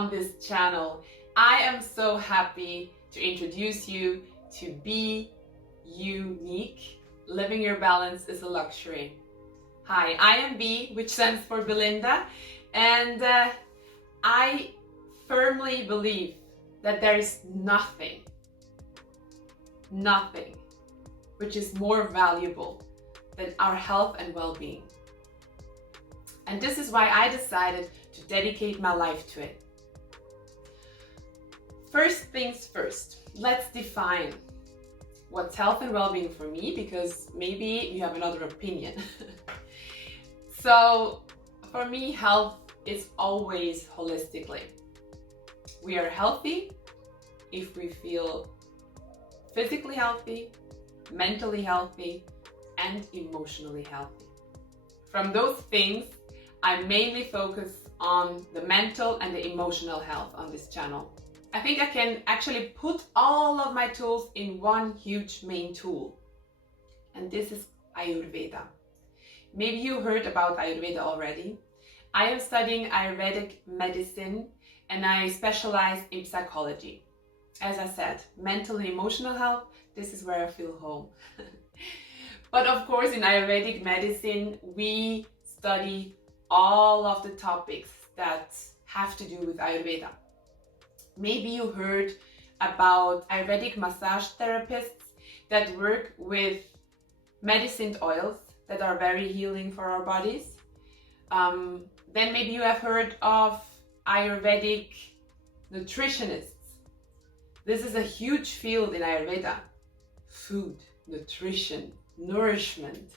on this channel. I am so happy to introduce you to Be YOUnique. Living your balance is a luxury. Hi, I am B, which stands for Belinda, and I firmly believe that there is nothing which is more valuable than our health and well-being. And this is why I decided to dedicate my life to it. First things first, let's define what's health and well-being for me, because maybe you have another opinion. So for me, health is always holistically. We are healthy if we feel physically healthy, mentally healthy, and emotionally healthy. From those things, I mainly focus on the mental and the emotional health on this channel. I think I can actually put all of my tools in one huge main tool, and this is Ayurveda. Maybe you heard about Ayurveda already. I am studying Ayurvedic medicine and I specialize in psychology. As I said, mental and emotional health, this is where I feel home. But of course, in Ayurvedic medicine, we study all of the topics that have to do with Ayurveda. Maybe you heard about Ayurvedic massage therapists that work with medicined oils that are very healing for our bodies. Then maybe you have heard of Ayurvedic nutritionists. This is a huge field in Ayurveda. Food, nutrition, nourishment.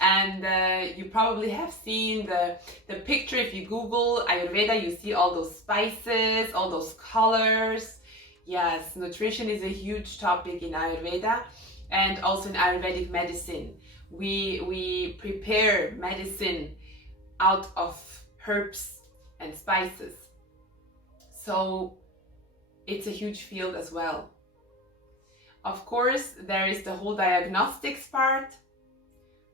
And you probably have seen the picture. If you Google Ayurveda, you see all those spices, all those colors. Yes, nutrition is a huge topic in Ayurveda and also in Ayurvedic medicine. We prepare medicine out of herbs and spices. So it's a huge field as well. Of course, there is the whole diagnostics part,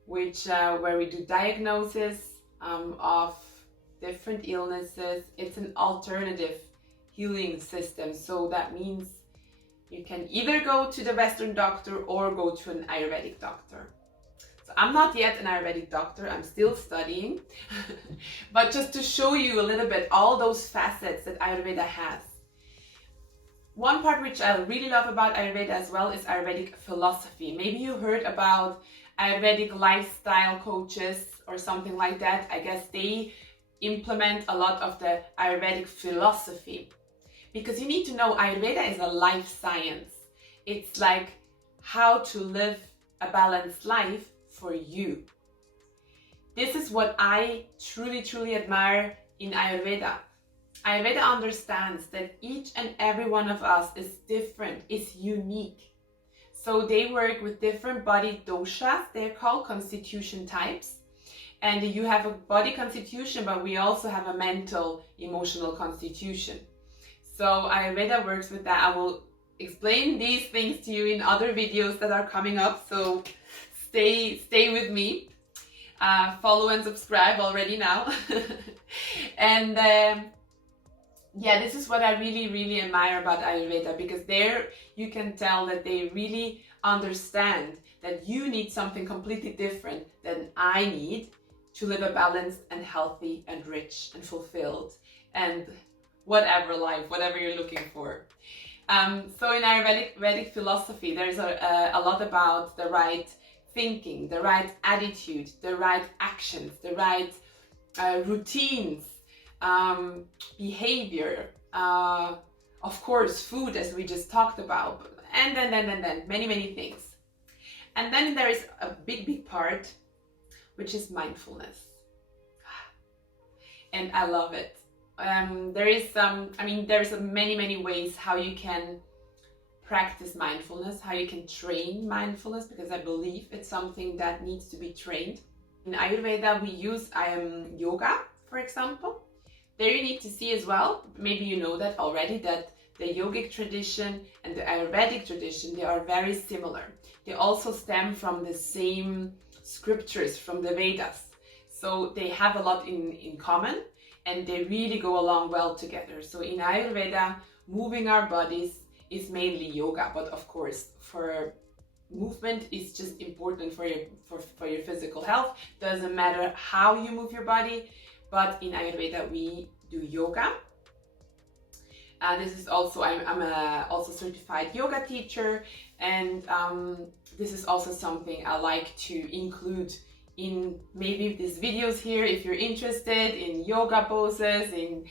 which where we do diagnosis of different illnesses. It's an alternative healing system. So that means you can either go to the Western doctor or go to an Ayurvedic doctor. So I'm not yet an Ayurvedic doctor, I'm still studying. But just to show you a little bit all those facets that Ayurveda has. One part which I really love about Ayurveda as well is Ayurvedic philosophy. Maybe you heard about Ayurvedic lifestyle coaches or something like that. I guess they implement a lot of the Ayurvedic philosophy. Because you need to know, Ayurveda is a life science. It's like how to live a balanced life for you. This is what I truly admire in Ayurveda. Ayurveda understands that each and every one of us is different, is unique. So they work with different body doshas, they're called constitution types. And you have a body constitution, but we also have a mental, emotional constitution. So Ayurveda works with that. I will explain these things to you in other videos that are coming up, so stay with me. Follow and subscribe already now. And yeah, this is what I really admire about Ayurveda, because there you can tell that they really understand that you need something completely different than I need to live a balanced and healthy and rich and fulfilled and whatever life, whatever you're looking for. So in Ayurvedic philosophy, there's a lot about the right thinking, the right attitude, the right actions, the right routines, behavior, of course, food, as we just talked about, and then many things. And then there is a big part, which is mindfulness. And I love it. There's many ways how you can practice mindfulness, how you can train mindfulness, because I believe it's something that needs to be trained. In Ayurveda, we use yoga, for example. There you need to see as well, maybe you know that already, that the yogic tradition and the Ayurvedic tradition, they are very similar. They also stem from the same scriptures, from the Vedas. So they have a lot in common. and they really go along well together. So in Ayurveda, moving our bodies is mainly yoga, but of course, for movement is just important for your physical health. Doesn't matter how you move your body, but in Ayurveda we do yoga. This is also, I'm also certified yoga teacher, and this is also something I like to include in maybe these videos here. If you're interested in yoga poses, in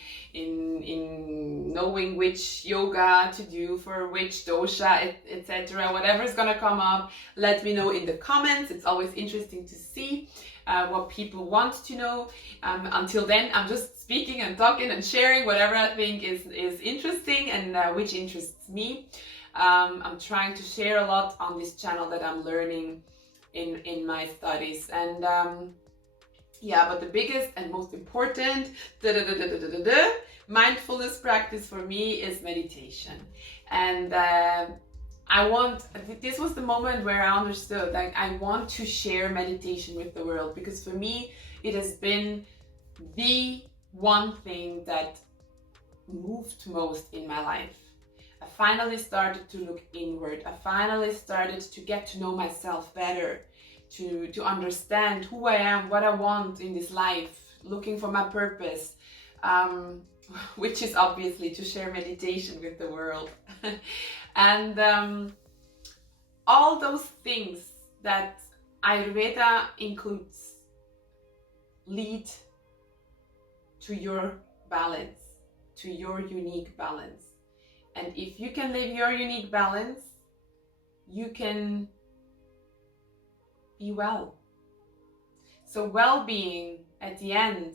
knowing which yoga to do for which dosha, etc., whatever is gonna come up, let me know in the comments. It's always interesting to see what people want to know. Until then, I'm just speaking and talking and sharing whatever I think is interesting and which interests me. I'm trying to share a lot on this channel that I'm learning in my studies, and yeah, but the biggest and most important mindfulness practice for me is meditation. And this was the moment where I understood that I want to share meditation with the world, because for me it has been the one thing that moved most in my life. I finally started to look inward. I finally started to get to know myself better, to understand who I am, what I want in this life, looking for my purpose, which is obviously to share meditation with the world. And all those things that Ayurveda includes lead to your balance, to your unique balance. And if you can live your unique balance, you can be well. So well-being at the end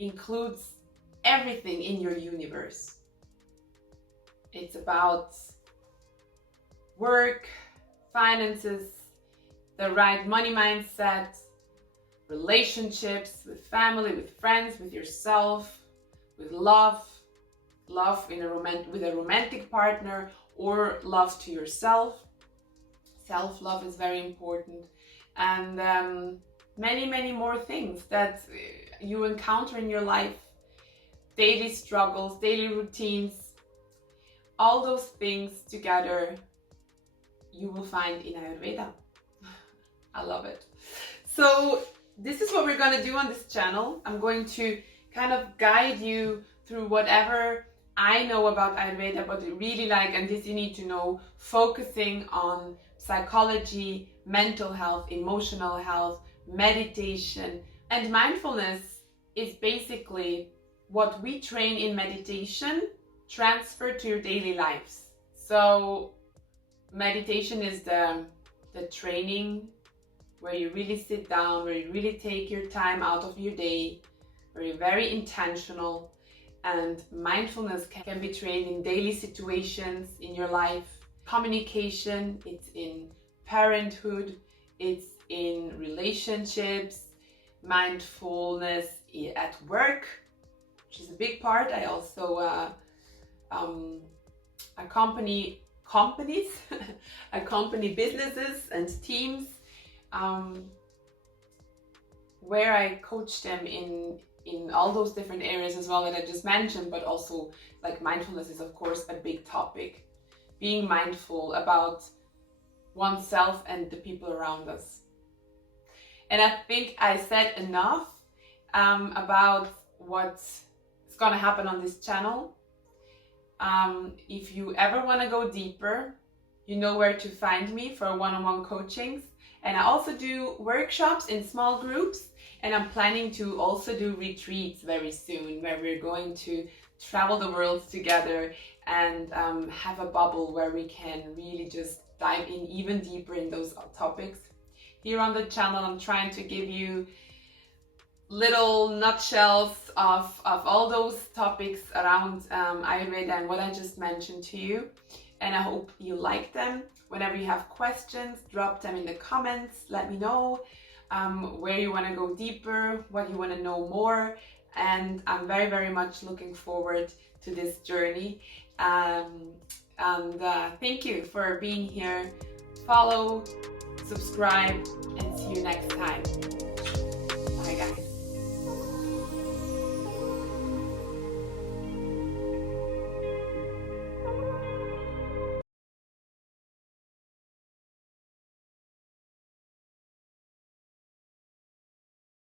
includes everything in your universe. It's about work, finances, the right money mindset, relationships with family, with friends, with yourself, with love with a romantic partner, or love to yourself. Self-love is very important, and many more things that you encounter in your life, daily struggles, daily routines, all those things together you will find in Ayurveda. I love it. So this is what we're going to do on this channel. I'm going to kind of guide you through whatever I know about Ayurveda, but I really like, and this you need to know, focusing on psychology, mental health, emotional health, meditation, and mindfulness is basically what we train in meditation transferred to your daily lives. So meditation is the training where you really sit down, where you really take your time out of your day, where you're very intentional. And mindfulness can be trained in daily situations in your life. Communication, it's in parenthood, it's in relationships, mindfulness at work, which is a big part. I also accompany companies, accompany businesses and teams, where I coach them in all those different areas as well that I just mentioned, but also like mindfulness is of course a big topic. Being mindful about oneself and the people around us. And I think I said enough about what's gonna happen on this channel. If you ever want to go deeper, you know where to find me for one-on-one coachings. And I also do workshops in small groups, and I'm planning to also do retreats very soon, where we're going to travel the world together and have a bubble where we can really just dive in even deeper in those topics. Here on the channel, I'm trying to give you little nutshells of all those topics around Ayurveda and what I just mentioned to you. And I hope you like them. Whenever you have questions, drop them in the comments. Let me know where you want to go deeper, what you want to know more. And I'm very much looking forward to this journey. Thank you for being here. Follow, subscribe, and see you next time.